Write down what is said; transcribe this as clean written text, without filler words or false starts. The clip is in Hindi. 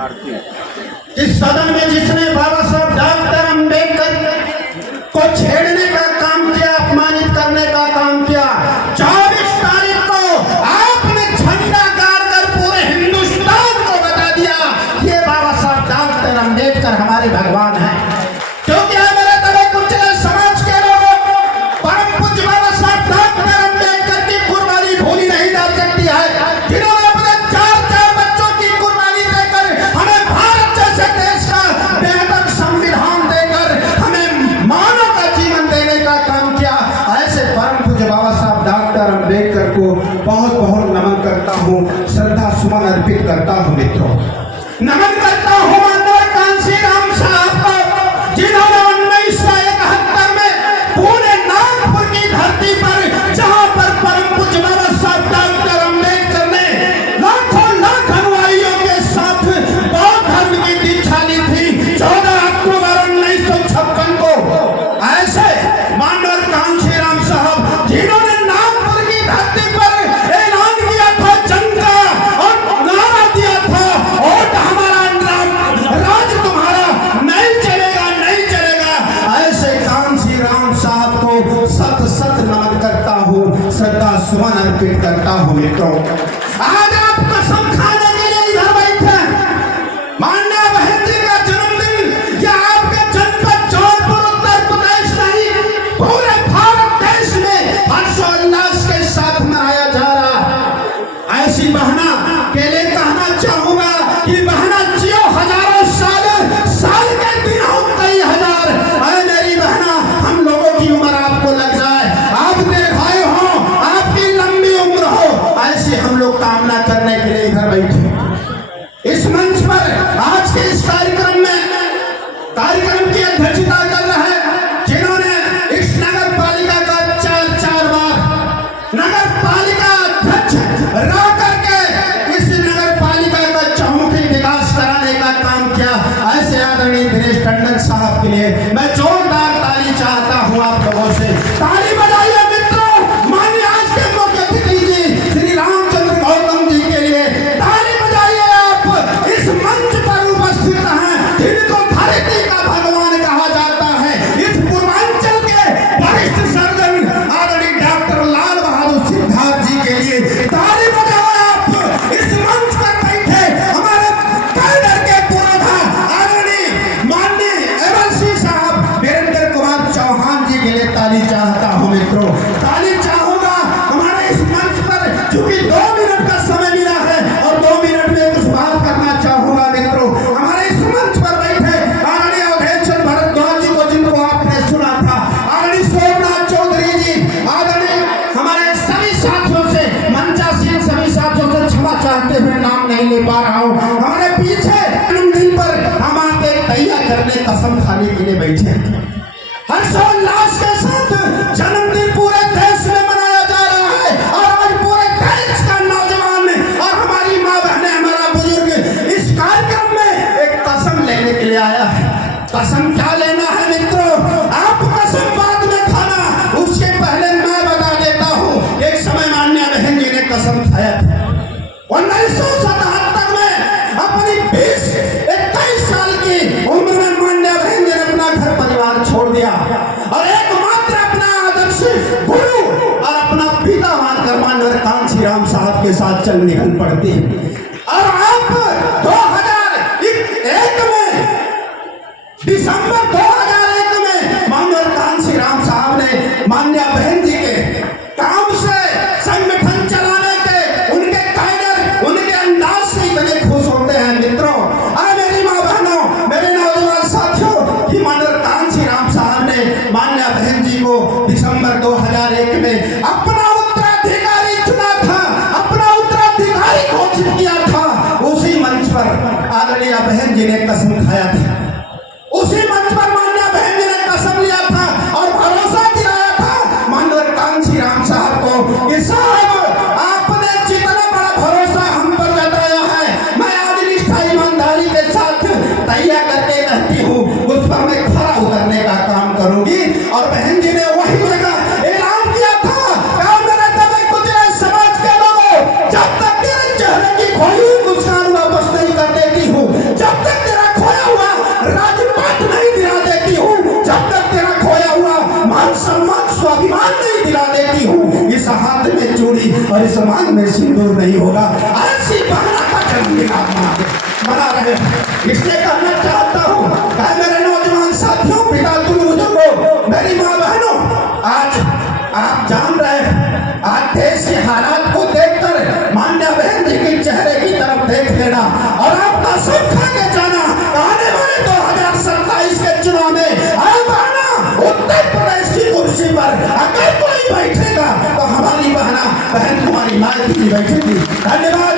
इस सदन में जिसने बाबा साहब डॉक्टर अंबेडकर को छेड़ने का काम किया, अपमानित करने का काम किया, 24 तारीख को आपने झंडा गाड़कर पूरे हिंदुस्तान को बता दिया ये बाबा साहब डॉक्टर अंबेडकर हमारे भगवान हैं। क्योंकि मेरे दबे कुचले समाज के लोगों, परम पूज्य बाबा साहब डॉक्टर अंबेडकर की कुर्बानी भूली नहीं जा सकती है, जिन्होंने अपने 4 बच्चों की कुर्बानी देकर हमें भारत जैसे देश का बेहतर संविधान देकर हमें मानव का जीवन देने का काम किया। ऐसे परम पूज्य बाबा साहब डॉक्टर अंबेडकर को बहुत बहुत नमन करता हूँ, श्रद्धा सुमन अर्पित करता हूँ। मित्रों, नमन करता हूँ माननीय कांशीराम साहब को, जिन्होंने 1971 में पुणे नागपुर की धरती पर, जहां पर परम पूज्य बाबा साहब डॉक्टर अंबेडकर ने लाखों लाख अनुयायियों के साथ बौद्ध धर्म की दीक्षा ली थी 14 अक्टूबर 1956 को। ऐसे माननीय कांशीराम साहब, जिन्होंने नागपुर की धरती पर ऐलान किया था जंग का और नारा दिया था, वोट हमारा, राज तुम्हारा, नहीं चलेगा, नहीं चलेगा। ऐसे कांशीराम साहब को सत सत नमन करता हूँ, श्रद्धा सुमन अर्पित करता हूँ। मित्रों, आज आप कसम खाने के लिए इधर बैठे, मान्या बहन जी का जन्मदिन या आपके जनपद जौनपुर उत्तर प्रदेश नहीं, पूरे भारत देश में हर्षोल्लास के साथ मनाया जा रहा। ऐसी बहना के लिए कहना चाहूंगा कि बहना जियो हजारों साल, साल के दिन हो कई हजार। अरे मेरी बहना, हम लोगों की उम्र आपको लग जाए, आप दीर्घायु हो, आपकी लंबी उम्र हो, ऐसी हम लोग कामना करने के लिए इधर बैठे। इस मंच पर आज के इस कार्यक्रम की अध्यक्षता कर रहे हैं, जिन्होंने इस नगर पालिका का 4 बार नगर पालिका अध्यक्ष रह करके इस नगर पालिका का चहुमुखी विकास कराने का काम किया। ऐसे आदरणीय दिनेश टंडन साहब के लिए मैं जोरदार ताली चाहता हूँ आप लोगों से। ताली बजाइए मित्रों, माननीय आज के मुख्य अतिथि जी श्री रामचंद्र गौतम जी के लिए ताली बजाइए। आप इस मंच पर उपस्थित हैं, जिनको धरती का भगवान कहा जाता है, इस पूर्वांचल के वरिष्ठ सर्जन आदरणीय डॉक्टर लाल बहादुर सिद्धार्थ जी के लिए ताली बजाओ। आप इस मंच पर बैठे हमारे कैडर के पुरोधा आदरणीय माननीय एमएलसी साहब वीरेंद्र कुमार चौहान जी के लिए ताली चाहता हूं। मित्रों, ताली चाहूंगा हमारे इस मंच पर, चूंकि 2 मिनट का समय मिला है और 2 मिनट में कुछ बात करना चाहूंगा। मित्रों, हमारे इस मंच पर बैठे आदरणीय अवधेश भरद्वाज जी को, जिनको आपने सुना था, आदरणीय सोमनाथ चौधरी जी, आदरणीय हमारे सभी साथियों से, मंचासीन सभी साथियों से क्षमा चाहते हुए नाम नहीं ले पा रहा हूँ। हमारे पीछे जन्मदिन पर हम आके तैयार करने कसम खाने के लिए बैठे, हर्षोल्लास के साथ जन्मदिन पूरे देश में मनाया जा रहा है और आज पूरे देश का नौजवान और हमारी माँ बहनें, हमारा बुजुर्ग इस कार्यक्रम में एक कसम लेने के लिए आया है। कसम क्या लेना है मित्रों? आप कसम बाद में खाना, उसके पहले मैं बता देता हूँ। एक समय मान्या बहन जी ने कसम खाया था 1977 में, अपनी 21 साल की उम्र में मान्या बहन जी ने अपना घर परिवार छोड़ दिया और एकमात्र अपना आदर्श गुरु और अपना पिता मानकर मानवर कांशीराम साहब के साथ चल निकल पड़ती। और आप 2001 में, दिसंबर 2001 में मानवर कांशीराम साहब ने मान्या बहन जी के काम से, संगठन चलाने के, उनके कायदे, उनके अंदाज से इतने खुश होते हैं। मित्रों, अरे मेरी माँ बहनों, मेरे नौजवान साथियों, कि मानवर कांशीराम साहब ने मान्या बहन जी को दिसंबर 2001 में अपना उत्तराधिकारी चुना था, अपना उत्तराधिकारी घोषित किया था। उसी मंच पर आदरणीय बहन जी ने कसम खाया था, उसी मंच पर मान्या बहन जी ने कसम लिया था और भरोसा दिलाया था मानवर कांशीराम साहब को कि साहब, आपने जितना बड़ा भरोसा हम पर जताया है, मैं आज निष्ठा ईमानदारी के साथ तैयार करके रहती हूँ, उस पर मैं खरा उतरने का काम करूंगी। और बहन जी ने वही जगह ऐलान किया था, मेरे दबे कुचले समाज के लोगों, जब तक तेरे चेहरे की खोई मुस्कान वापस नहीं कर देती हूँ, मांग में सिंदूर नहीं होगा। ऐसी बहना का जन्मदिन आप मना रहे हैं। इसलिए कहना चाहता हूँ मेरे नौजवान साथियों, पिता तुम बुजुर्गों, मेरी माँ बहनों, आज आप जान रहे हैं, आज देश के हालात को देखकर मान्या बहन जी के चेहरे की तरफ देख लेना और आपका सब खा के जाना। आने वाले 2027 के चुनाव में उत्तर प्रदेश की कुर्सी पर अगर कोई बैठेगा तो हमारी बहन तुम्हारी माँ की बैठेगी। धन्यवाद।